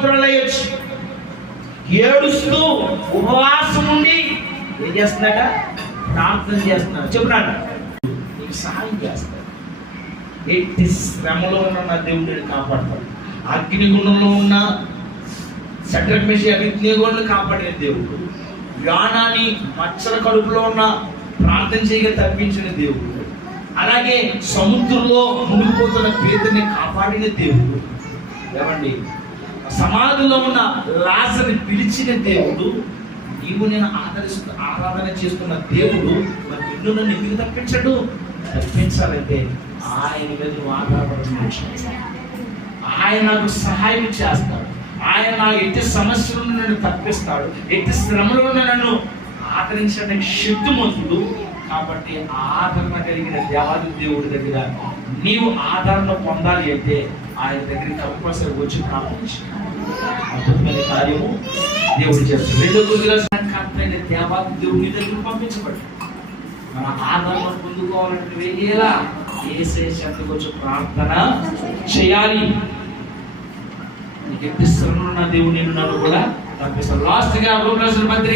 భాగ్యవంతురాలయ్యొచ్చు. ఏడుస్తూ ఉపవాసం ఉండి ఏం చేస్తున్నాక ప్రార్థన చేస్తున్నాడు. చెప్పున్నాడు నీకు సహాయం చేస్తాడు. ఎట్టి శ్రమలో ఉన్న నా దేవుడిని కాపాడతాడు. అగ్నిగుండంలో ఉన్న షడ్రక్ మెషి అగ్నిగుండాన్ని కాపాడిన దేవుడు, యానాని మచ్చల కడుపులో ఉన్న ప్రార్థన చేయగా తప్పించిన దేవుడు, అలాగే సముద్రంలో మునిగిపోతున్న పేదని కాపాడిన దేవుడు, ఏమండి సమాధిలో ఉన్న లాజరుని పిలిచిన దేవుడు, నీవు నేను ఆరాధన చేస్తున్న దేవుడు మరి నిన్ను నన్ను ఎందుకు తప్పించడు? తప్పించాలంటే ఆయన మీద నువ్వు ఆధారపడుతున్నావు. ఆయన నాకు సహాయం చేస్తాడు. ఆయన నా ఎట్టి సమస్యల నుండి నన్ను తప్పిస్తాడు. ఎట్టి శ్రమల నుండి నన్ను ఆదరించడానికి శక్తిమంతుడు. కాబట్టి ఆదరణ కలిగిన దేవాది దేవుడి దగ్గర నీవు ఆదరణ పొందాలి అంటే ఆయన దగ్గరికి తప్పనిసరి వచ్చి ప్రార్థించు. అద్భుతమైన కార్యము దేవుడు చేస్తాడు. రెండో కొద్దిగా కర్తైన దేవాది దేవుడి దగ్గరికి పంపించబడి మన ఆదరణ పొందుకోవాలంటే వేయాలా ఏసే చెంతకు వచ్చి ప్రార్థన చేయాలి. నీకు ఎట్టి శ్రమలు ఉన్న దేవుడు నిన్ను నన్ను కూడా తప్పిస్తాడు. లాస్ట్ గా రోమియోల పత్రిక